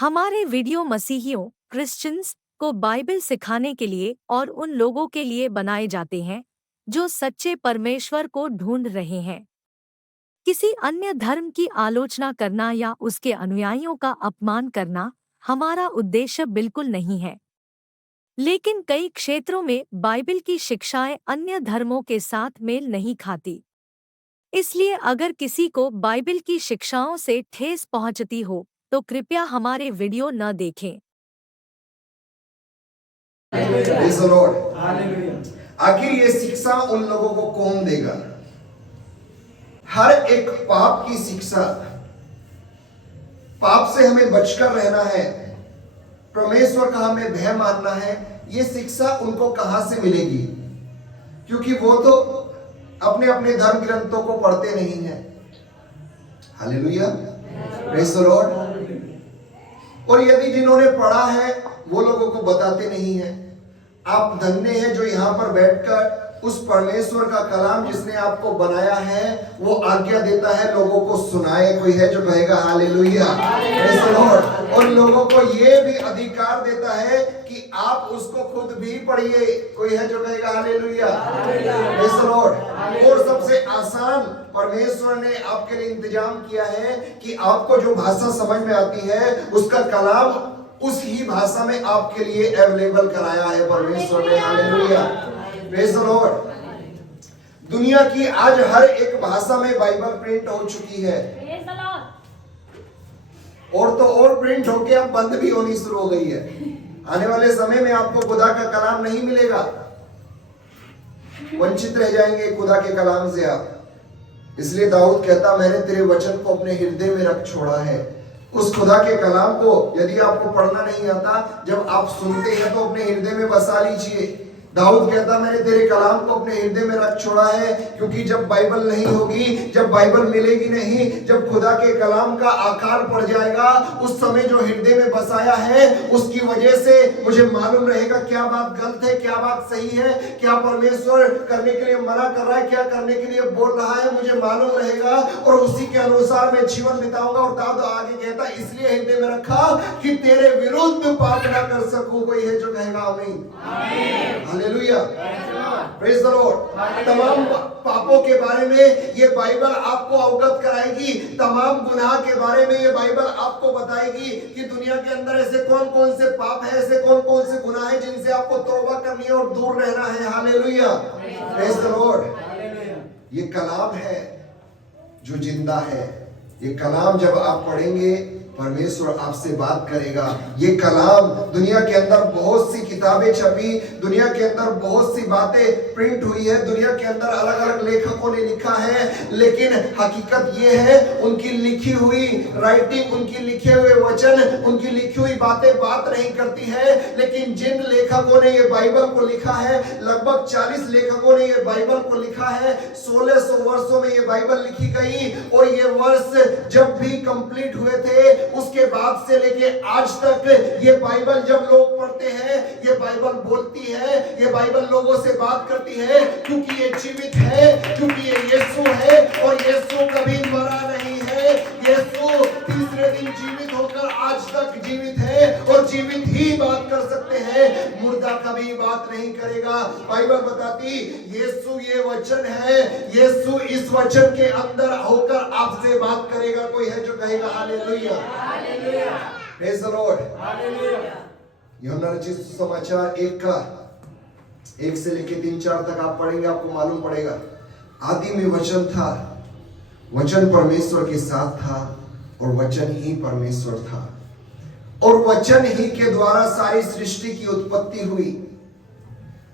हमारे video मसीहियों Christians को Bible सिखाने के लिए और उन लोगों के लिए बनाए जाते हैं जो सच्चे परमेश्वर को ढूंढ रहे हैं। किसी अन्य धर्म की आलोचना करना या उसके अनुयायियों का अपमान करना हमारा उद्देश्य बिल्कुल नहीं है। लेकिन कई क्षेत्रों में बाइबल की शिक्षाएं अन्य धर्मों के साथ मेल नहीं खाती। इसलिए अगर किसी को बाइबल की शिक्षाओं से ठेस पहुंचती हो तो कृपया हमारे वीडियो न देखें। Praise the Lord. आखिर ये शिक्षा उन लोगों को कौन देगा? हर एक पाप की शिक्षा, पाप से हमें बचकर रहना है, परमेश्वर का हमें भय मानना है, ये शिक्षा उनको कहां से मिलेगी? क्योंकि वो तो अपने अपने धर्म ग्रंथों को पढ़ते नहीं हैं। Hallelujah, praise the Lord. और यदि जिन्होंने पढ़ा है वो लोगों को बताते नहीं हैं। आप धन्य हैं जो यहाँ पर बैठकर उस परमेश्वर का कलाम जिसने आपको बनाया है वो आज्ञा देता है लोगों को सुनाए। कोई है जो कहेगा हालेलुया, प्रेज द लॉर्ड। और लोगों को ये भी अधिकार देता है कि आप उसको खुद भी पढ़िए। कोई है जो कहेगा हालेलुया, प्रेज द लॉर्ड। और सबसे आसान परमेश्वर ने आपके लिए इंतजाम किया है कि आपको जो भाषा समझ में आती है उसका कलाम उस ही भाषा में आपके लिए अवेलेबल कराया है परमेश्वर ने। Hallelujah, praise the Lord. दुनिया की आज हर एक भाषा में बाइबल प्रिंट हो चुकी है, और तो और प्रिंट होके अब बंद भी होनी शुरू हो गई है। आने वाले समय में आपको खुदा का कलाम नहीं मिलेगा, वंचित रह जाएंगे खुदा के कलाम से आप। इसलिए दाऊद कहता मैंने तेरे वचन को अपने हृदय में रख छोड़ा है। उस खुदा के कलाम को यदि आपको पढ़ना नहीं आता, जब आप सुनते हैं तो अपने हृदय में बसा लीजिए। दाऊद कहता मैंने तेरे कलाम को अपने हृदय में रख छोड़ा है, क्योंकि जब बाइबल नहीं होगी, जब बाइबल मिलेगी नहीं, जब खुदा के कलाम का आकार पड़ जाएगा, उस समय जो हृदय में बसाया है उसकी वजह से मुझे मालूम रहेगा क्या बात गलत है, क्या बात सही है, क्या परमेश्वर करने के लिए मना कर रहा है, क्या करने के लिए बोल रहा है, मुझे मालूम रहेगा और उसी के अनुसार मैं जीवन बिताऊंगा। और दाऊद आगे कहता इसलिए हृदय में रखा कि तेरे विरुद्ध पाप ना कर सकूं। कोई है जो कहेगा आमीन, हालेलुया, प्रेज द लॉर्ड। तमाम पापों के बारे में ये बाइबल आपको अवगत कराएगी, तमाम गुनाह के बारे में ये बाइबल आपको बताएगी कि दुनिया के अंदर ऐसे कौन कौन से पाप है, ऐसे कौन कौन से गुनाह है जिनसे आपको तौबा करनी है और दूर रहना है। Hallelujah, praise the Lord. ये कलाम है जो जिंदा है। ये कलाम जब आप पढ़ेंगे परमेश्वर आपसे बात करेगा। ये कलाम, दुनिया के अंदर बहुत सी किताबें छपी, दुनिया के अंदर बहुत सी बातें प्रिंट हुई है, दुनिया के अंदर अलग अलग लेखकों ने लिखा है, लेकिन हकीकत ये है उनकी लिखी हुई राइटिंग, उनकी लिखे हुए वचन, उनकी लिखी हुई बातें बात नहीं करती है। लेकिन जिन लेखकों ने ये बाइबल को लिखा है, लगभग 40 लेखकों ने ये बाइबल को लिखा है। 1600 वर्षों में ये बाइबल लिखी गई और ये वर्ष जब भी कंप्लीट हुए थे उसके बाद से लेके आज तक ये बाइबल जब लोग पढ़ते हैं, ये बाइबल बोलती है, ये बाइबल लोगों से बात करती है, क्योंकि ये जीवित है, क्योंकि ये यीशु है और यीशु कभी मरा नहीं है। यीशु तीसरे दिन जीवित होकर आज तक जीवित है और जीवित ही बात कर सकते हैं, मुर्दा कभी बात नहीं करेगा। बाइबल बताती यीशु ये वचन है, यीशु इस वचन के अंदर होकर आपसे बात करेगा। कोई है जो कहेगा हालेलुया, प्रेज द लॉर्ड। यूहन्ना रचित सुसमाचार 1 से लेके 3-4 तक आप पढ़ेंगे, आपको मालूम पड़ेगा। आदि में वचन था, वचन परमेश्वर के साथ था और वचन ही परमेश्वर था, और वचन ही के द्वारा सारी सृष्टि की उत्पत्ति हुई।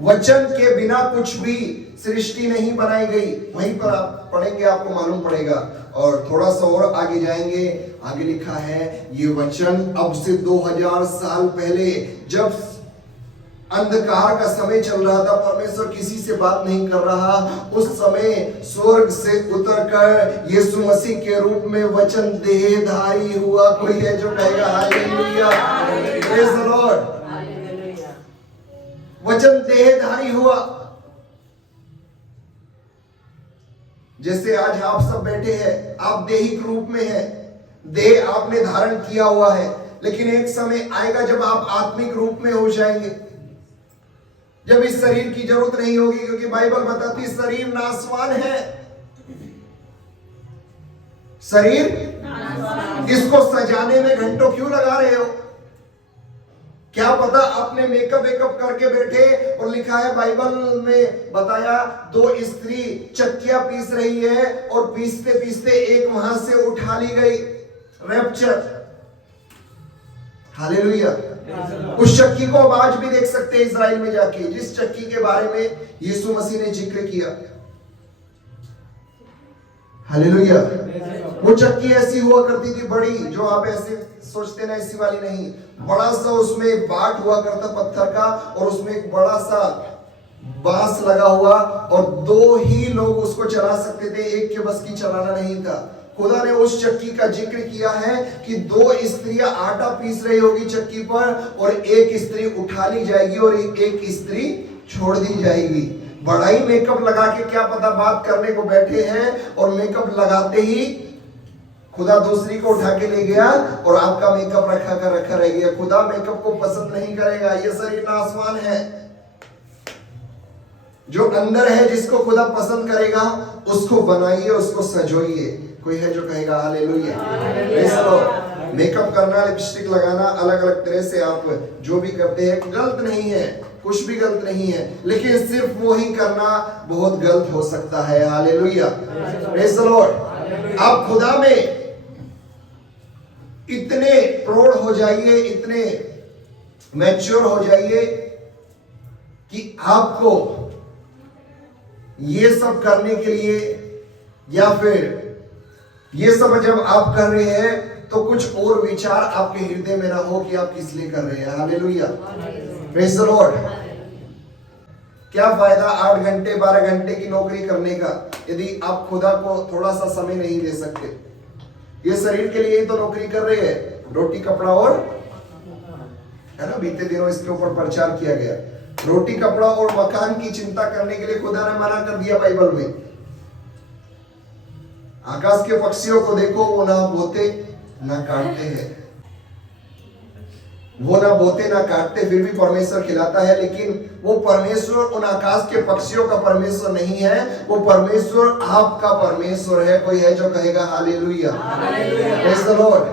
वचन के बिना कुछ भी सृष्टि नहीं बनाई गई। वहीं पर आप पढ़ेंगे, आपको मालूम पड़ेगा। और थोड़ा सा और आगे जाएंगे, आगे लिखा है ये वचन अब से 2000 साल पहले, जब अंधकार का समय चल रहा था, परमेश्वर किसी से बात नहीं कर रहा, उस समय स्वर्ग से उतरकर यीशु मसीह के रूप में वचन देहधारी हुआ। कोई है जो कहेगा हालेलुया, प्रेज द लॉर्ड। वचन देहधारी हुआ। जैसे आज आप सब बैठे हैं, आप देहिक रूप में हैं, देह आपने धारण किया हुआ है, लेकिन एक समय आएगा जब आप आत्मिक रूप में हो जाएंगे, जब इस शरीर की जरूरत नहीं होगी, क्योंकि बाइबल बताती है शरीर नाशवान है। शरीर इसको सजाने में घंटों क्यों लगा रहे हो? क्या पता आपने मेकअप वेकअप करके बैठे और लिखा है बाइबल में बताया 2 स्त्री चक्कियां पीस रही है और पीसते पीसते एक वहां से उठा ली गई, रैप्चर। हालेलुया। उस चक्की को आज भी देख सकते हैं इजराइल में जाके, जिस चक्की के बारे में यीशु मसीह ने जिक्र किया। हालेलुया। वो चक्की ऐसी हुआ करती थी बड़ी, जो आप ऐसे सोचते ना, ऐसी वाली नहीं। बड़ा सा उसमें बाट हुआ करता पत्थर का, और उसमें एक बड़ा सा बांस लगा हुआ, और 2 ही लोग उसको चला सकते थे, एक के बस की चलाना नहीं था। खुदा ने उस चक्की का जिक्र किया है कि 2 स्त्रियां आटा पीस रही होगी चक्की पर, और एक स्त्री उठा ली जाएगी और एक स्त्री छोड़ दी जाएगी। बड़ा ही मेकअप लगा के क्या पता बात करने को बैठे हैं, और मेकअप लगाते ही खुदा दूसरी को उठा के ले गया और आपका मेकअप रखा रह गया। खुदा मेकअप को पसंद नहीं करेगा। ये शरीर नाशवान है। जो अंदर है, जिसको खुदा पसंद करेगा, उसको बनाइए, उसको सजोइए। कोई है जो कहेगा हालेलुया। मेकअप करना, लिपस्टिक लगाना, अलग अलग तरह से आप जो भी करते हैं गलत नहीं है, कुछ भी गलत नहीं है, लेकिन सिर्फ वो ही करना बहुत गलत हो सकता है। हालेलुया। Praise the Lord. आप खुदा में इतने प्रौढ़ हो जाइए, इतने मैच्योर हो जाइए कि आपको ये सब करने के लिए, या फिर ये सब जब आप कर रहे हैं तो कुछ और विचार आपके हृदय में ना हो कि आप किस लिए कर रहे हैं। हालेलुया। Praise the Lord. क्या फायदा 8 घंटे 12 घंटे की नौकरी करने का, यदि आप खुदा को थोड़ा सा समय नहीं दे सकते। ये शरीर के लिए ही तो नौकरी कर रहे हैं, रोटी कपड़ा और, है ना, बीते दिनों इसके ऊपर प्रचार किया गया। रोटी कपड़ा और मकान की चिंता करने के लिए खुदा ने मना कर दिया बाइबल में। आकाश के पक्षियों को देखो, वो ना बोते ना काटते हैं, वो ना बोते ना काटते, फिर भी परमेश्वर खिलाता है। लेकिन वो परमेश्वर उन आकाश के पक्षियों का परमेश्वर नहीं है, वो परमेश्वर आपका परमेश्वर है। कोई है जो कहेगा हालेलुया। Praise the Lord.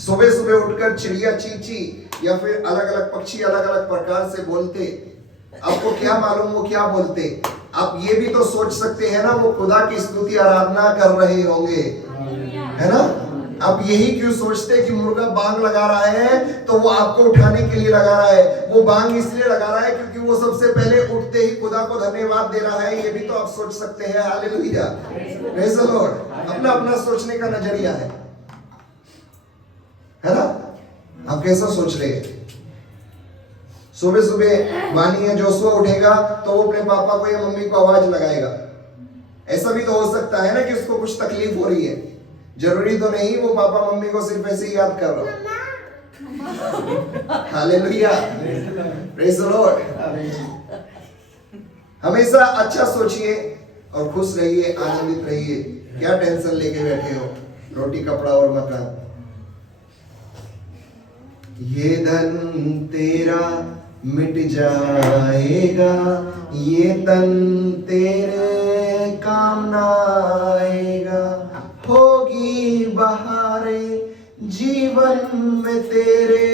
सुबह सुबह उठकर चिड़िया चींची या फिर अलग अलग पक्षी अलग अलग प्रकार से बोलते, आपको क्या मालूम वो क्या बोलते? आप ये भी तो सोच सकते हैं ना, वो खुदा की स्तुति आराधना कर रहे होंगे, है ना। आप यही क्यों सोचते कि मुर्गा बांग लगा रहा है तो वो आपको उठाने के लिए लगा रहा है? वो बांग इसलिए लगा रहा है क्योंकि वो सबसे पहले उठते ही खुदा को धन्यवाद दे रहा है। ये भी तो आप सोच सकते हैं। हालेलुया। Praise the Lord. अपना अपना सोचने का नजरिया है ना। आप कैसा सोच रहे हैं? सुबह सुबह मानिए जोशुआ उठेगा तो वो अपने पापा को या मम्मी को आवाज लगाएगा। ऐसा भी तो हो सकता है ना कि उसको कुछ तकलीफ हो रही है। जरूरी तो नहीं वो पापा मम्मी को सिर्फ ऐसे ही याद कर रहा हो। हालेलुया। Praise the Lord. हमेशा अच्छा सोचिए और खुश रहिए, आनंदित रहिए। क्या टेंशन लेके बैठे हो? रोटी कपड़ा और मकान। ये धन तेरा मिट जाएगा, ये तन तेरे काम ना आएगा, होगी बहारें जीवन में तेरे,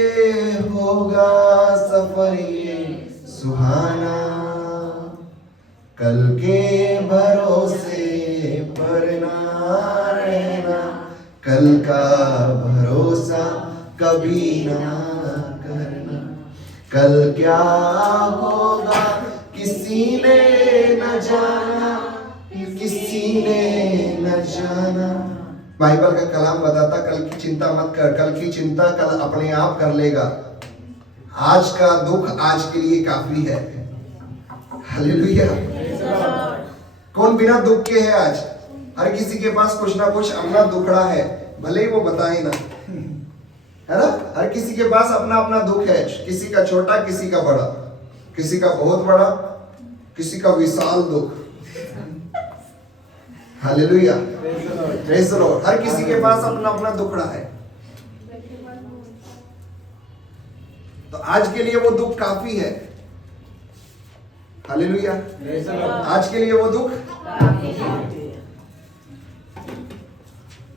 होगा सफर ये सुहाना। कल के भरोसे पर ना रहना, कल का भरोसा कभी ना करना। कल क्या होगा किसी ने न जाना, किसी ने न जाना। बाइबल का कलाम बताता कल की चिंता मत कर, कल की चिंता कल अपने आप कर लेगा। आज का दुख आज के लिए काफी है। हालेलुया। कौन बिना दुख के है आज? हर किसी के पास कुछ ना कुछ अपना दुखड़ा है, भले ही वो बताए ना, है ना। हर किसी के पास अपना अपना दुख है, किसी का छोटा किसी का बड़ा, किसी का बहुत बड़ा किसी का विशाल दुख। हालेलुया। Praise the Lord. हर किसी के पास अपना अपना दुखड़ा है। तो आज के लिए वो दुख काफी है। हालेलुया। आज के लिए वो दुख,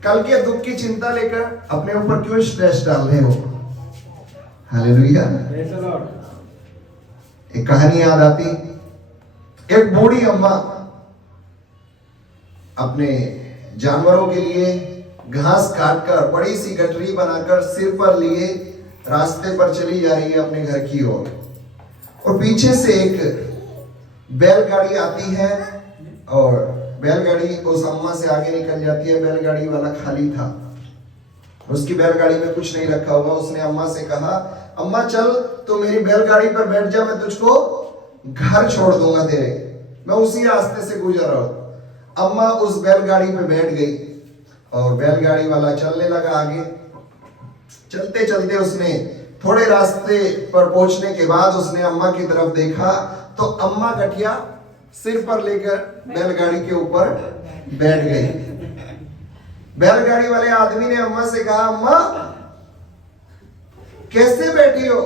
कल के दुख की चिंता लेकर अपने ऊपर क्यों स्ट्रेस डाल रहे हो? हालेलुया। एक कहानी याद आती, एक बूढ़ी अम्मा अपने जानवरों के लिए घास काटकर बड़ी सी गठरी बनाकर सिर पर लिए रास्ते पर चली जा रही है अपने घर की ओर, और पीछे से एक बैलगाड़ी आती है और बैलगाड़ी उस अम्मा से आगे निकल जाती है। बैलगाड़ी वाला खाली था, उसकी बैलगाड़ी में कुछ नहीं रखा हुआ। उसने अम्मा से कहा, अम्मा चल तो मेरी बैलगाड़ी पर बैठ जा, मैं तुझको घर छोड़ दूंगा तेरे, मैं उसी रास्ते से गुजर रहा हूं। अम्मा उस बैलगाड़ी पे बैठ गई और बैलगाड़ी वाला चलने लगा आगे। चलते चलते उसने थोड़े रास्ते पर पहुंचने के बाद उसने अम्मा की तरफ देखा तो अम्मा गठिया सिर पर लेकर बैलगाड़ी के ऊपर बैठ गई। बैलगाड़ी वाले आदमी ने अम्मा से कहा, अम्मा कैसे बैठी हो?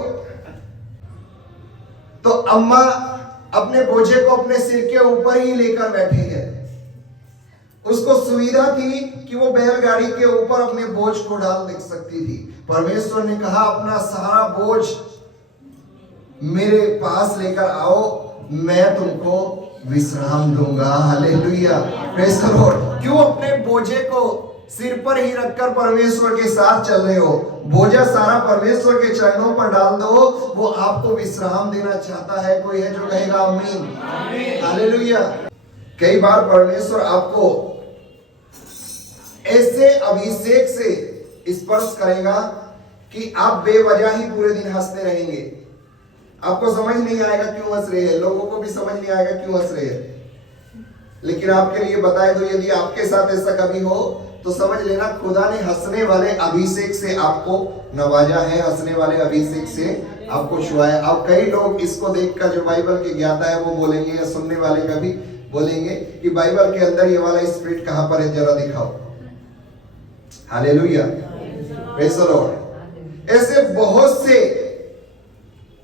तो अम्मा अपने बोझे को अपने सिर के ऊपर ही लेकर बैठी है। उसको सुविधा थी कि वो बैलगाड़ी के ऊपर अपने बोझ को डाल देख सकती थी। परमेश्वर ने कहा, अपना सारा बोझ मेरे पास लेकर आओ, मैं तुमको विश्राम दूंगा। Hallelujah, praise the Lord. क्यों अपने बोझे को सिर पर ही रखकर परमेश्वर के साथ चल रहे हो? बोझा सारा परमेश्वर के चरणों पर डाल दो, वो आपको विश्राम देना चाहता है। कोई है जो कहेगा आमीन? हालेलुया। कई बार परमेश्वर आपको ऐसे अभिषेक से स्पर्श करेगा कि आप बेवजह ही पूरे दिन हंसते रहेंगे। आपको समझ नहीं आएगा क्यों हंस रहे हैं, लोगों को भी समझ नहीं आएगा क्यों हंस रहे हैं। लेकिन आपके लिए बताए तो यदि आपके साथ ऐसा कभी हो तो समझ लेना खुदा ने हंसने वाले अभिषेक से आपको नवाजा है, हंसने वाले अभिषेक से आपको छुआया। अब कई लोग इसको देखकर जो बाइबल के ज्ञाता है वो बोलेंगे, या सुनने वाले का भी बोलेंगे कि बाइबल के अंदर ये वाला स्पिरिट कहां पर है, जरा दिखाओ। Hallelujah, praise the Lord. ऐसे बहुत से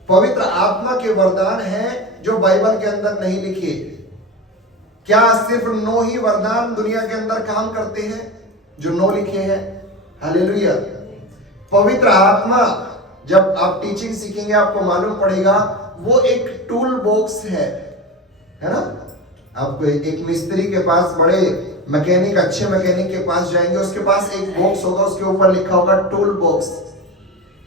पवित्र आत्मा के वरदान हैं जो बाइबल के अंदर नहीं लिखे। क्या सिर्फ 9 ही वरदान दुनिया के अंदर काम करते हैं जो 9 लिखे हैं? हालेलुया। पवित्र आत्मा, जब आप टीचिंग सीखेंगे आपको मालूम पड़ेगा, वो एक टूल बॉक्स है ना? आपको एक मिस्त्री के पास, बड़े मैकेनिक, अच्छे मैकेनिक के पास जाएंगे, उसके पास एक बॉक्स होगा, उसके ऊपर लिखा होगा टूल बॉक्स।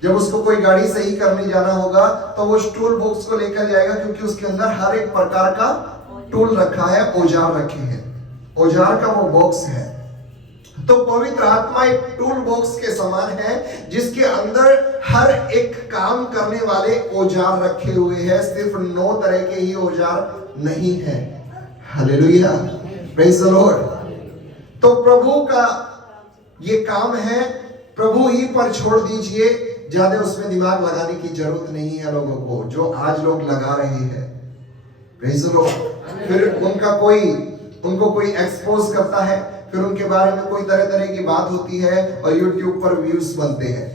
जब उसको कोई गाड़ी सही करने जाना होगा तो वो उस टूल बॉक्स को लेकर जाएगा, क्योंकि उसके अंदर हर एक प्रकार का टूल रखा है, औजार रखे हैं, औजार का वो बॉक्स है। तो पवित्र आत्मा एक टूल बॉक्स के समान है जिसके अंदर हर एक काम करने वाले औजार रखे हुए हैं। सिर्फ 9 तरह के ही औजार नहीं है। Hallelujah, praise the Lord. तो प्रभु का ये काम है, प्रभु ही पर छोड़ दीजिए, ज्यादा उसमें दिमाग लगाने की जरूरत नहीं है लोगों को, जो आज लोग लगा रहे हैं। Praise the Lord. फिर उनको कोई एक्सपोज करता है, फिर उनके बारे में कोई तरह तरह की बात होती है और यूट्यूब पर व्यूज बनते हैं,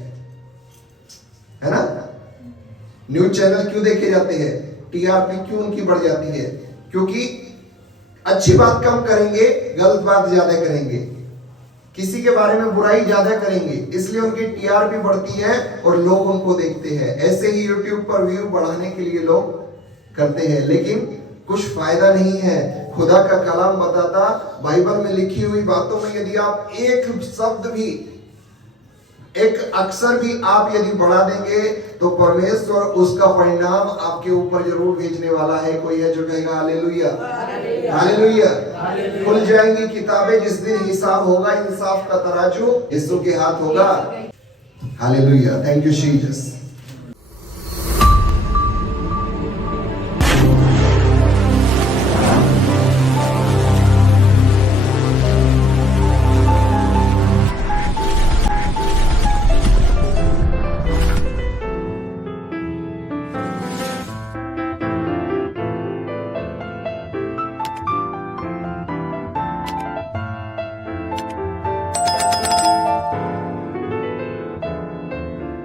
है ना? न्यूज चैनल क्यों देखे जाते हैं? टीआरपी क्यों उनकी बढ़ जाती है? क्योंकि अच्छी बात कम करेंगे, गलत बात ज्यादा करेंगे, किसी के बारे में बुराई ज्यादा करेंगे, इसलिए उनकी टीआरपी बढ़ती है और लोग उनको देखते हैं। ऐसे ही यूट्यूब पर व्यू बढ़ाने के लिए लोग करते हैं, लेकिन कुछ फायदा नहीं है। खुदा का कलाम बताता, बाइबल में लिखी हुई बातों में यदि आप एक शब्द भी, एक अक्षर भी आप यदि बढ़ा देंगे तो परमेश्वर उसका परिणाम आपके ऊपर जरूर भेजने वाला है। कोई है जो कहेगा हालेलुया? हालेलुया। खुल जाएंगी किताबें जिस दिन हिसाब होगा, इंसाफ का तराजू यीशु के हाथ होगा। Hallelujah, thank you Jesus.